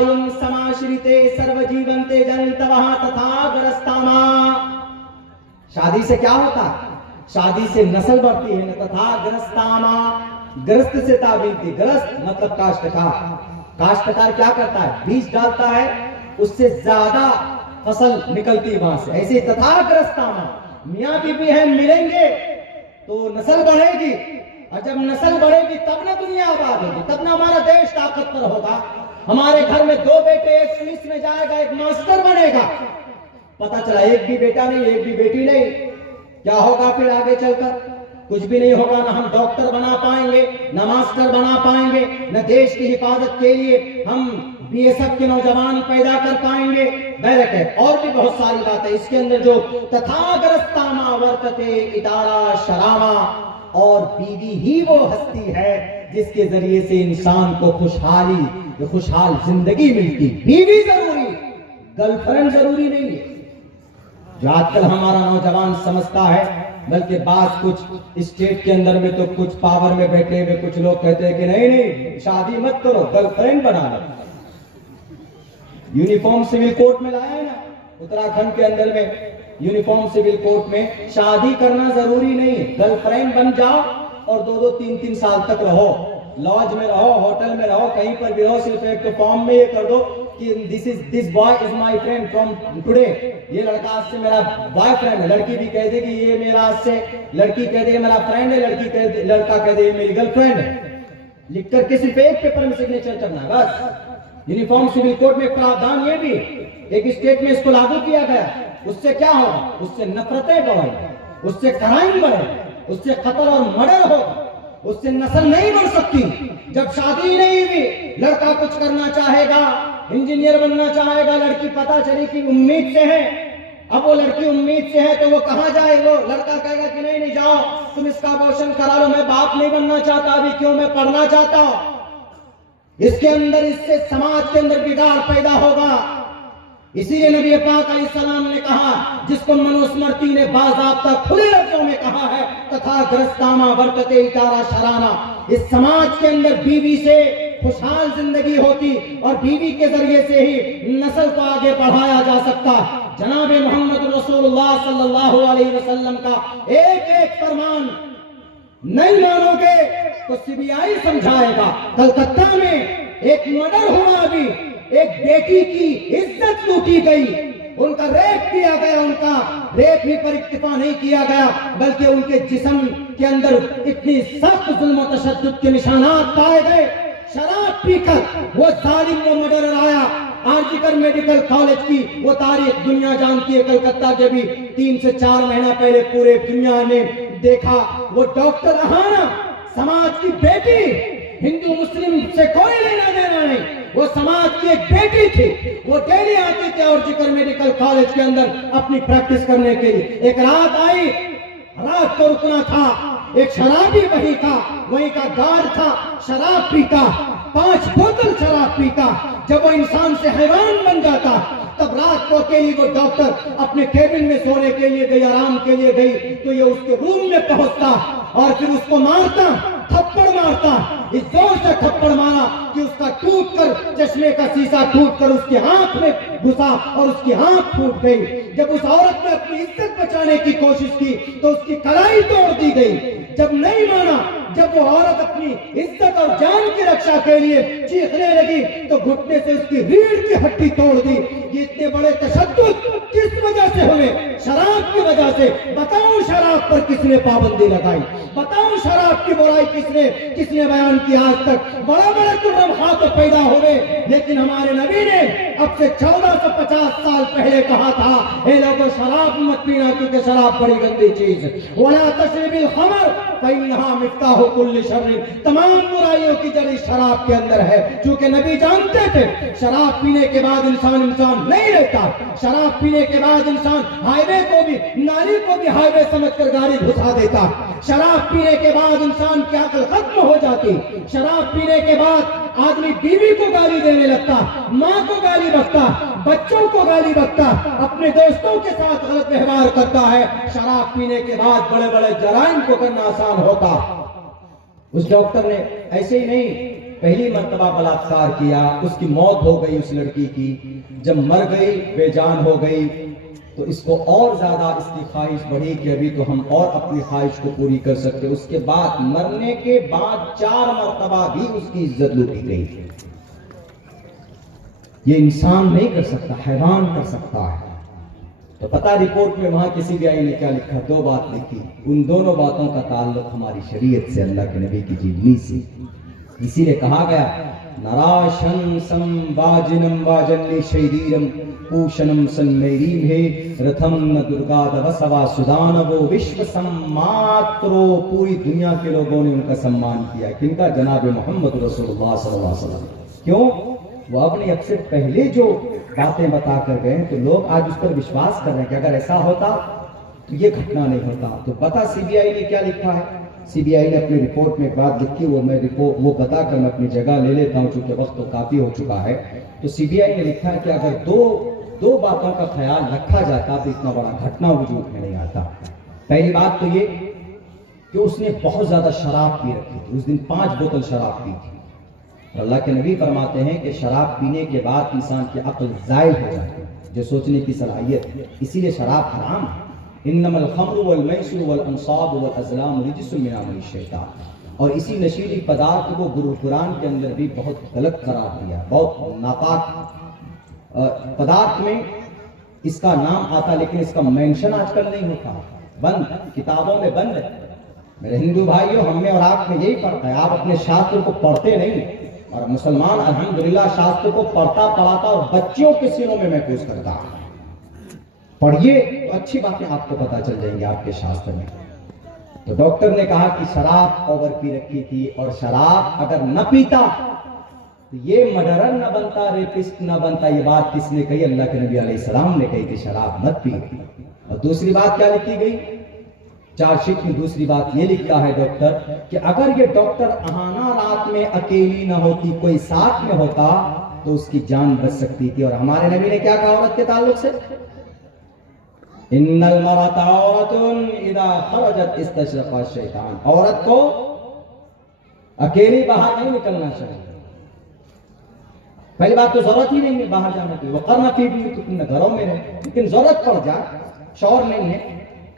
आयुं समाश्रिते सर्वजीवन्ते जनितवः तथा ग्रस्तामा। शादी से क्या होता है? शादी से नस्ल बढ़ती है न, तथा ग्रस्तामा, ग्रस्त से ताबीर थी। ग्रस्त मतलब काश्तकार। काश्तकार क्या करता है? बीज डालता है, उससे ज्यादा फसल निकलती है वहां से। ऐसे तथा ग्रस्तामा, मियाँ बीवी है, मिलेंगे तो नस्ल बढ़ेगी, और जब नस्ल बढ़ेगी तब ना दुनिया आबाद होगी, तब ना हमारा देश ताकतवर होगा। हमारे घर में 2 बेटे, एक पुलिस में जाएगा, एक मास्टर बनेगा। पता चला एक भी बेटा नहीं, एक भी बेटी नहीं, क्या होगा फिर आगे चलकर? कुछ भी नहीं होगा। ना हम डॉक्टर बना पाएंगे, ना मास्टर बना पाएंगे, न देश की हिफाजत के लिए हम बीएसएफ के नौजवान पैदा कर पाएंगे। बैरक और भी बहुत सारी बातें इसके अंदर जो तथाग्रस्तामा वर्तते इतारा शरामा, और बीवी ही वो हस्ती है जिसके जरिए से इंसान को खुशहाली, खुशहाल जिंदगी मिलती। बीवी जरूरी, गर्लफ्रेंड जरूरी नहीं है, जो आजकल हमारा नौजवान समझता है। बल्कि बात कुछ स्टेट के अंदर में तो कुछ पावर में बैठे हुए कुछ लोग कहते हैं कि नहीं नहीं शादी मत करो, गर्लफ्रेंड बना लो। यूनिफॉर्म सिविल कोड में लाया है ना, उत्तराखंड के अंदर में यूनिफॉर्म सिविल कोड में शादी करना जरूरी नहीं है, गर्लफ्रेंड बन जाओ और 2-2, 3-3 साल तक रहो, लॉज में रहो, होटल में रहो, कहीं पर भी रहो। सिर्फ एक तो फॉर्म में ये कर दो कि this boy is my friend from today, ये लड़का आज से मेरा बॉयफ्रेंड है। लड़की भी कह देगी ये मेरा आज से, लड़की कह देगी मेरा फ्रेंड है, लड़का कह दे मेरी गर्लफ्रेंड है। लिख करके सिर्फ एक पेपर में सिग्नेचर करना है बस। यूनिफॉर्म सिविल कोड में प्रावधान ये भी एक स्टेट में इसको लागू किया गया। उससे क्या होगा? उससे नफरतें बढ़ेंगी, उससे क्राइम बढ़ेगा, उससे कत्ल और मर्डर होगा, उससे नस्ल नहीं बढ़ सकती। जब शादी नहीं हुई, लड़का कुछ करना चाहेगा, इंजीनियर बनना चाहेगा, लड़की पता चली कि उम्मीद से है, अब वो लड़की उम्मीद से है तो वो कहां जाए? वो लड़का कहेगा कि नहीं नहीं जाओ तुम इसका अबॉर्शन करा लो, मैं बाप नहीं बनना चाहता अभी, क्यों, मैं पढ़ना चाहता हूं। इसके अंदर, इससे समाज के अंदर बिगाड़ पैदा होगा। इसीलिए नबी पाक अलैहिस्सलाम ने कहा, जिसको मनुस्मृति ने बाज़ाब्ता खुले लफ्जों में कहा है, तथा ग्रस्तामा वर्तते इतारा शराना। इस समाज के अंदर बीवी से खुशहाल जिंदगी होती और बीवी के जरिए से ही नस्ल को आगे बढ़ाया जा सकता। जनाब मोहम्मद रसूलुल्लाह सल्लल्लाहु अलैहि वसल्लम का एक एक फरमान नहीं मानोगे तो सीबीआई समझाएगा। कलकत्ता में एक मर्डर हुआ, अभी एक बेटी की इज्जत लूटी गई, उनका रेप किया गया। उनका रेप ही पर इक्तिफा नहीं किया गया, बल्कि उनके जिस्म के अंदर इतनी सख्त जुल्म और तशद्दुद के निशानात पाए गए। शराब पीकर वो जालिम, वो मर्डरर आया। आर्जिकर मेडिकल कॉलेज की वो तारीख दुनिया जानती है, कलकत्ता के भी 3 से 4 महीना पहले पूरे दुनिया ने देखा। वो डॉक्टर अहाना, समाज की बेटी, हिंदू मुस्लिम से कोई लेना देना नहीं, वो समाज की एक बेटी थी। वो डेली आती थी आर्जिकर मेडिकल कॉलेज के अंदर अपनी प्रैक्टिस करने के लिए। एक रात आई, रात को रुकना था, एक शराबी वही था, वही का गार्ड था, शराब पीता, 5 बोतल शराब पीता। जब वो इंसान से हैवान बन जाता, तब रात को अकेली वो डॉक्टर अपने केबिन में सोने के लिए गई, आराम के लिए गई, तो ये उसके रूम में पहुंचता और फिर उसको मारता, थप्पड़ मारता। इस जोर से थप्पड़ मारा कि उसका टूटकर, चश्मे का शीशा टूटकर उसके आंख में घुसा और उसकी आंख फूट गई। जब उस औरत ने अपनी इज्जत बचाने की कोशिश की तो उसकी कलाई तोड़ दी गई। जब नहीं माना, जब वो औरत अपनी इज्जत और जान की रक्षा के लिए चीखने लगी तो घुटने से उसकी रीढ़ की हड्डी तोड़ दी। ये इतने बड़े तशद्दुद किस वजह से हुए? शराब की वजह से। बताओ शराब पर किसने पाबंदी लगाई? बताओ शराब की बुराई किसने बयान की आज तक? बड़ा बड़ा तुम हाथ पैदा हुए, लेकिन हमारे नबी ने अब से 1450 साल पहले कहा था, हे लोगों शराब मत पीना क्योंकि शराब बड़ी गंदी चीज है। वला तशरबिल खमर फइन्नहा मिफ्ताहु कुल्ली शर्र, तमाम बुराइयों की जड़ शराब के अंदर है। क्योंकि नबी जानते थे शराब पीने के बाद इंसान नहीं रहता। शराब पीने के बाद इंसान हाईवे को भी, नाली को भी हाईवे समझकर गाड़ी घुसा देता। शराब पीने के बाद इंसान की अकल खत्म हो जाती। शराब पीने के बाद आदमी बीवी को गाली देने लगता, माँ को गाली बकता, बच्चों को गाली बकता, अपने दोस्तों के साथ गलत व्यवहार करता है। शराब पीने के बाद बड़े बड़े जराइम को करना आसान होता। उस डॉक्टर ने ऐसे ही नहीं पहली मर्तबा बलात्कार किया, उसकी मौत हो गई उस लड़की की, जब मर गई बेजान हो गई तो इसको और ज्यादा इसकी ख्वाहिश बढ़ी कि अभी तो हम और अपनी ख्वाहिश को पूरी कर सकते। उसके बाद मरने के बाद 4 मर्तबा भी उसकी इज्जत लूटी गई। ये इंसान नहीं कर सकता, हैवान कर सकता है। तो पता रिपोर्ट में वहां की सीबीआई ने क्या लिखा, 2 बात लिखी। उन दोनों बातों का ताल्लुक हमारी शरीयत से, अल्लाह के नबी की जीवनी से। इसीलिए कहा गया नराशं संवाजिनम वाजन्नी शरीरम पूषणम सन्मेरीम हे रथम न दुर्गा दवसवा सुदानवो विश्व सम्मात्रो। पूरी दुनिया के लोगों ने उनका सम्मान किया। किनका? जनाब मोहम्मद रसूलुल्लाह सल्लल्लाहु अलैहि वसल्लम। क्यों? वो अपने अब से पहले जो बातें बता कर गए तो लोग आज उस पर विश्वास कर रहे हैं कि अगर ऐसा होता तो ये घटना नहीं होता। तो पता सीबीआई ने क्या लिखा है? सीबीआई ने अपनी रिपोर्ट में एक बात लिखी, वो बताकर मैं अपनी जगह ले लेता हूं चूंकि वक्त तो काफी हो चुका है। तो सीबीआई ने लिखा है कि अगर दो बातों का ख्याल रखा जाता तो इतना बड़ा घटना वजूद में नहीं आता। पहली बात तो ये कि उसने बहुत ज्यादा शराब पी रखी थी। उस दिन 5 बोतल शराब पी थी। अल्लाह के नबी फरमाते हैं कि शराब पीने के बाद इंसान की अक्ल ज़ायल हो जाती है, जो सोचने की सलाहियत। इसीलिए शराब हराम है। इन्नमल खम्रु वल मैसुर वल अंसाब वल अज़लाम रिज्सुम मिन अमली शैतान। और इसी नशीली पदार्थ को गुरु कुरान के अंदर भी बहुत गलत करार दिया। बहुत नापाक पदार्थ में इसका नाम आता, लेकिन इसका मेंशन आजकल नहीं होता, बंद, किताबों में बंद है। मेरे हिंदू भाइयों, हम में और आप में यही फर्क है। आप अपने शास्त्र को पढ़ते नहीं, और मुसलमान अल्हम्दुलिल्लाह शास्त्र को पढ़ता पढ़ाता और बच्चियों के सिरों में महफूज करता। पढ़िए तो अच्छी बातें आपको पता चल जाएंगी आपके शास्त्र में। तो डॉक्टर ने कहा कि शराब ओवर पी रखी थी, और शराब अगर न पीता तो ये मर्डरर न बनता, रेपिस्ट न बनता। ये बात किसने कही? अल्लाह के नबी अलैहिस्सलाम ने कही कि शराब मत पी। और दूसरी बात क्या लिखी गई चार्जशीट में? दूसरी बात ये लिखा है डॉक्टर कि अगर ये डॉक्टर अहाना रात में अकेली न होती, कोई साथ में होता तो उसकी जान बच सकती थी। और हमारे नबी ने क्या कहा औरत के ताल्लुक से? इन्नल मरअता औरतुन इदा खरजत इस्तशरक़ा शैतान। औरत को अकेली बाहर नहीं निकलना चाहिए। पहली बात तो जरूरत ही नहीं है बाहर जाने की। वक़रना फी बुयूतिकुन्ना, घरों में रहे। लेकिन जरूरत पड़ जाए, शौहर नहीं है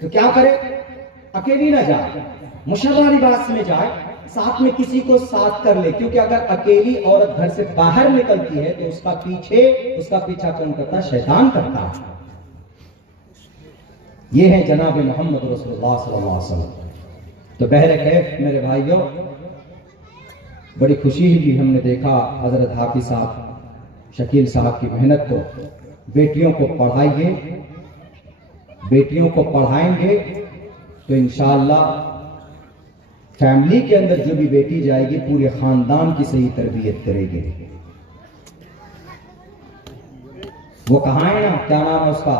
तो क्या करे? अकेली ना जाए, मुशर्रह लिबास में जाए, साथ में किसी को साथ कर ले। क्योंकि अगर अकेली औरत घर से बाहर निकलती है तो उसका पीछा कौन करता? शैतान करता है। ये है जनाब मोहम्मद रसूलुल्लाह सल्लल्लाहु अलैहि वसल्लम। तो बहरे कैफ मेरे भाइयों, बड़ी खुशी हुई हमने देखा हजरत हाफिज साहब शकील साहब की मेहनत को। बेटियों को पढ़ाइए, बेटियों को पढ़ाएंगे तो इंशाअल्लाह फैमिली के अंदर जो भी बेटी जाएगी पूरे खानदान की सही तरबियत करेगी। वो कहाँ है ना, क्या नाम है उसका?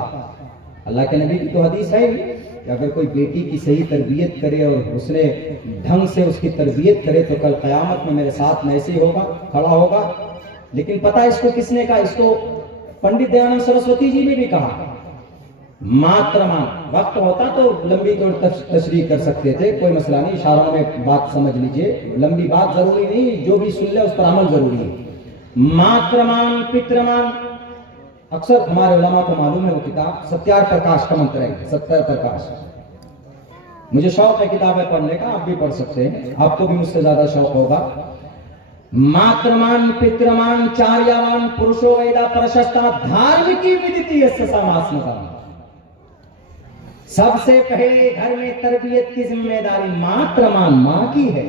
अल्लाह के नबी की तो हदीस है कि अगर कोई बेटी की सही तरबियत करे और उसने ढंग से उसकी तरबियत करे तो कल क़यामत में मेरे साथ में ऐसे ही होगा, खड़ा होगा। लेकिन पता इसको किसने कहा? इसको पंडित दयानंद सरस्वती जी ने भी कहा। मात्रमान, वक्त होता तो लंबी तौर तशरीह कर सकते थे, कोई मसला नहीं, इशारों में बात समझ लीजिए। लंबी बात जरूरी नहीं, जो भी सुन ले उस पर अमल जरूरी है। मात्रमान पित्रमान, अक्सर हमारे उलमा को मालूम है वो किताब सत्यार प्रकाश का मंत्र है, सत्यार प्रकाश। मुझे शौक है किताबें पढ़ने का, आप भी पढ़ सकते हैं, आपको भी मुझसे ज्यादा शौक होगा। मात्रमान पित्रमान चार्यवान पुरुषो वेदा प्रशस्ता धार्मिकी विदितीय समासनता। सबसे पहले घर में तरबियत की जिम्मेदारी मात्रमान मां की है।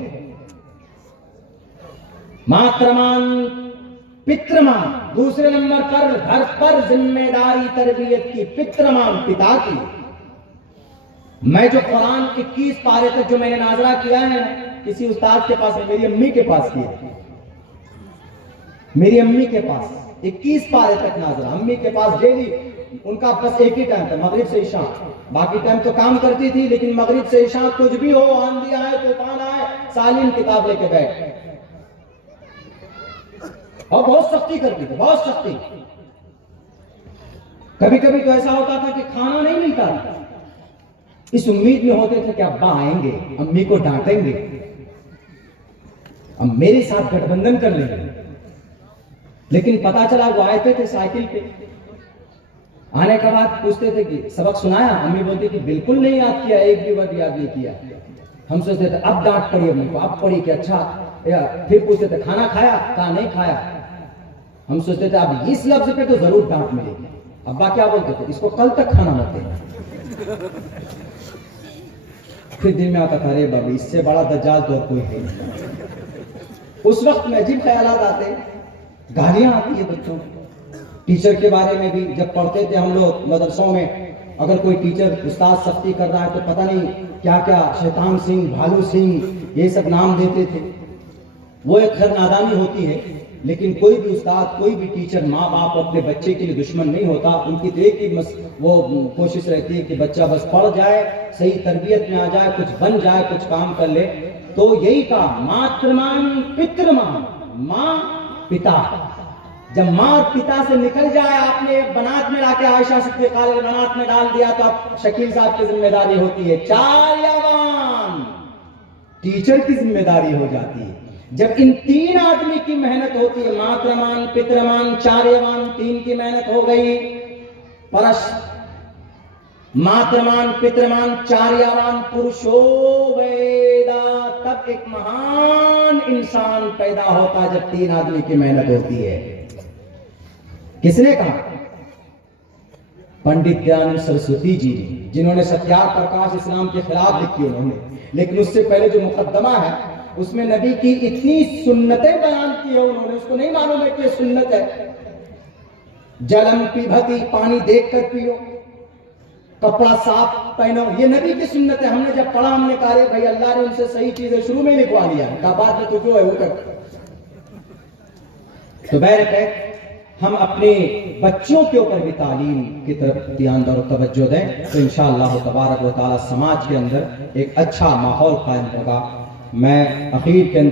मात्रमान पित्रमान, दूसरे नंबर पर घर पर जिम्मेदारी तरबियत की पित्रमान पिता की। मैं जो कुरान 21 पारे तक जो मैंने नाजरा किया है किसी उस्ताद के पास, मेरी अम्मी के पास किया, मेरी अम्मी के पास 21 पारे तक नाजरा, अम्मी के पास डेली। उनका बस एक ही टाइम था, मगरिब से इशा। बाकी टाइम तो काम करती थी, लेकिन मगरिब से इशा कुछ भी हो, आंधी आए तूफान आए, सालिम किताब लेके बैठ। और बहुत सख्ती करती थी, बहुत सख्ती। कभी कभी तो ऐसा होता था कि खाना नहीं मिलता, इस उम्मीद में होते थे कि अब्बा आएंगे, अम्मी को डांटेंगे। अब मेरे साथ गठबंधन कर लेंगे। लेकिन पता चला वो आए थे साइकिल पे, आने के बाद पूछते थे कि सबक सुनाया? अम्मी बोलती कि बिल्कुल नहीं याद किया, एक भी वर्ड याद नहीं किया। हम सोचते थे अब डांट पड़ी अम्मी को, अब पड़ी कि अच्छा। फिर पूछते थे खाना खाया? कहा नहीं खाया। हम सोचते थे अब इस लफ्ज पे तो जरूर डांट मिलेगी। अब्बा क्या बोलते थे? इसको कल तक खाना मत देना। फिर दिन में आता था अरे बाबा इससे बड़ा दज्जाल तो कोई है नहीं। उस वक्त में अजीब ख्यालात आते, गालियां आती है बच्चों को। टीचर के बारे में भी जब पढ़ते थे हम लोग मदरसों में, अगर कोई टीचर उस्ताद सख्ती कर रहा है तो पता नहीं क्या क्या शैतान सिंह, भालू सिंह, ये सब नाम देते थे। वो एक खैर नादानी होती है, लेकिन कोई भी उस्ताद, कोई भी टीचर, माँ बाप अपने बच्चे के लिए दुश्मन नहीं होता। उनकी तो एक ही वो कोशिश रहती है कि बच्चा बस पढ़ जाए, सही तरबियत में आ जाए, कुछ बन जाए, कुछ काम कर ले। तो यही कहा मातृमान पितृमान, माँ पिता। जब माँ और पिता से निकल जाए, आपने बनात में लाके आयशा सिद्दीक़ा ने बनात में डाल दिया तो अब शकील साहब की जिम्मेदारी होती है। चार्यवान टीचर की जिम्मेदारी हो जाती है। जब इन तीन आदमी की मेहनत होती है, मातृमान पितृमान चार्यवान, तीन की मेहनत हो गई, परश मातृमान पितृमान चार्यवान पुरुषो वेदा, तब एक महान इंसान पैदा होता है जब तीन आदमी की मेहनत होती है। किसने कहा? पंडित दयानंद सरस्वती जी ने, जिन्होंने सत्यार प्रकाश इस्लाम के खिलाफ लिखी उन्होंने। लेकिन उससे पहले जो मुकद्दमा है उसमें नबी की इतनी सुन्नतें बयान की है उन्होंने, उसको नहीं मालूम है कि सुन्नत है। जलम पिबती, पानी देखकर पियो, कपड़ा साफ पहनो, ये नबी की सुन्नत है। हमने जब पढ़ा हमने कहा भाई अल्लाह ने उनसे सही चीजें शुरू में लिखवा लिया, का बाद में तो जो है वो कर। तो बहरकैफ हम अपने बच्चों के ऊपर भी तालीम की तरफ ध्यान और तवज्जो दें तो इंशाअल्लाह तबारक व तआला समाज के अंदर एक अच्छा माहौल कायम होगा। मैं अखीर के अंदर